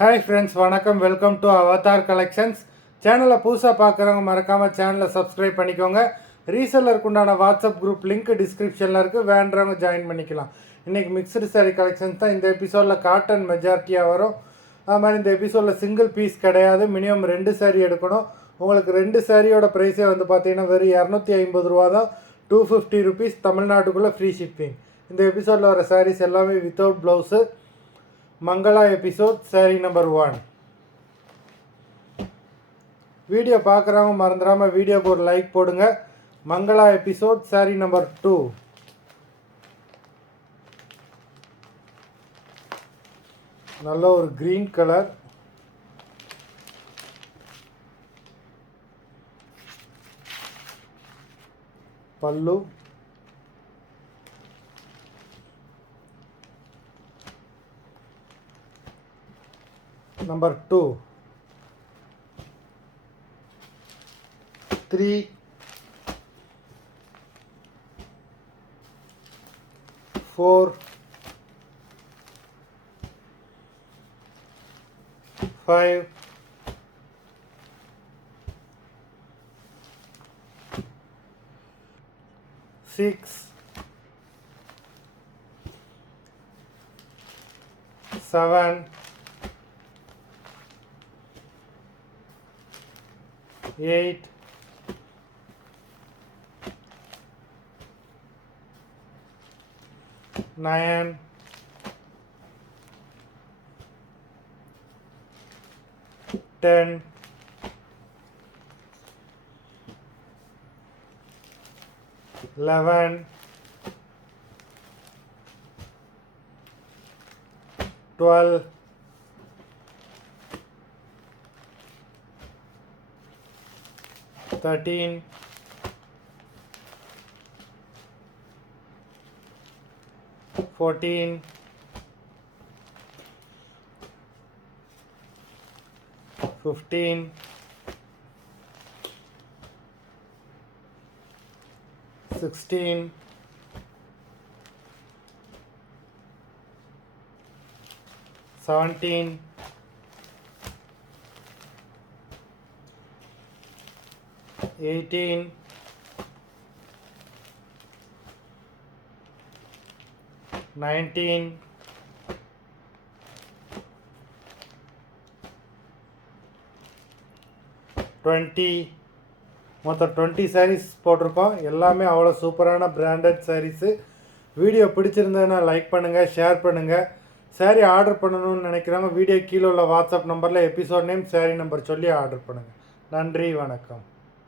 Hi friends, வணக்கம். Welcome to Avatar collections. சேனலை புதுசாக பார்க்குறவங்க மறக்காமல் சேனலை சப்ஸ்கிரைப் பண்ணிக்கோங்க. ரீசெல்லருக்கு உண்டான வாட்ஸ்அப் குரூப் லிங்க் டிஸ்கிரிப்ஷனில் இருக்குது, வேண்டவங்க ஜாயின் பண்ணிக்கலாம். இன்றைக்கி மிக்சடு சாரீ கலெக்ஷன்ஸ் தான் இந்த எபிசோடில். காட்டன் மெஜாரிட்டியாக வரும். அது மாதிரி இந்த எபிசோடில் சிங்கிள் பீஸ் கிடையாது, மினிமம் 2 சாரீ எடுக்கணும். உங்களுக்கு 2 சாரியோட ப்ரைஸே வந்து பார்த்தீங்கன்னா வெறும் 250 ரூபா தான். 250 ருபீஸ், தமிழ்நாட்டுக்குள்ளே ஃப்ரீ ஷிப்பிங். இந்த எபிசோடில் வர சாரீஸ் எல்லாமே வித்தவுட் ப்ளவுஸு. மங்களா எபிசோட் சாரீ நம்பர் 1. வீடியோ பார்க்குறவங்க மறந்துடாமல் வீடியோக்கு ஒரு லைக் போடுங்க. மங்களா எபிசோட் சாரீ நம்பர் 2. நல்ல ஒரு க்ரீன் கலர், பல்லு, number 2, 3, 4, 5, 6, 7, 8, 9, 10, 11, 12, 13, 14, 15, 16, 17, 18, 19, 20. மொத்தம் 20 சாரீஸ் போட்டிருக்கோம். எல்லாமே அவ்வளோ சூப்பரான பிராண்டட் சாரீஸு. வீடியோ பிடிச்சிருந்ததுன்னா லைக் பண்ணுங்கள், ஷேர் பண்ணுங்கள். சாரீ ஆர்டர் பண்ணணும்னு நினைக்கிறவங்க வீடியோ கீழே உள்ள வாட்ஸ்அப் நம்பரில் எபிசோட் நேம், சாரீ நம்பர் சொல்லி ஆர்டர் பண்ணுங்கள். நன்றி, வணக்கம்.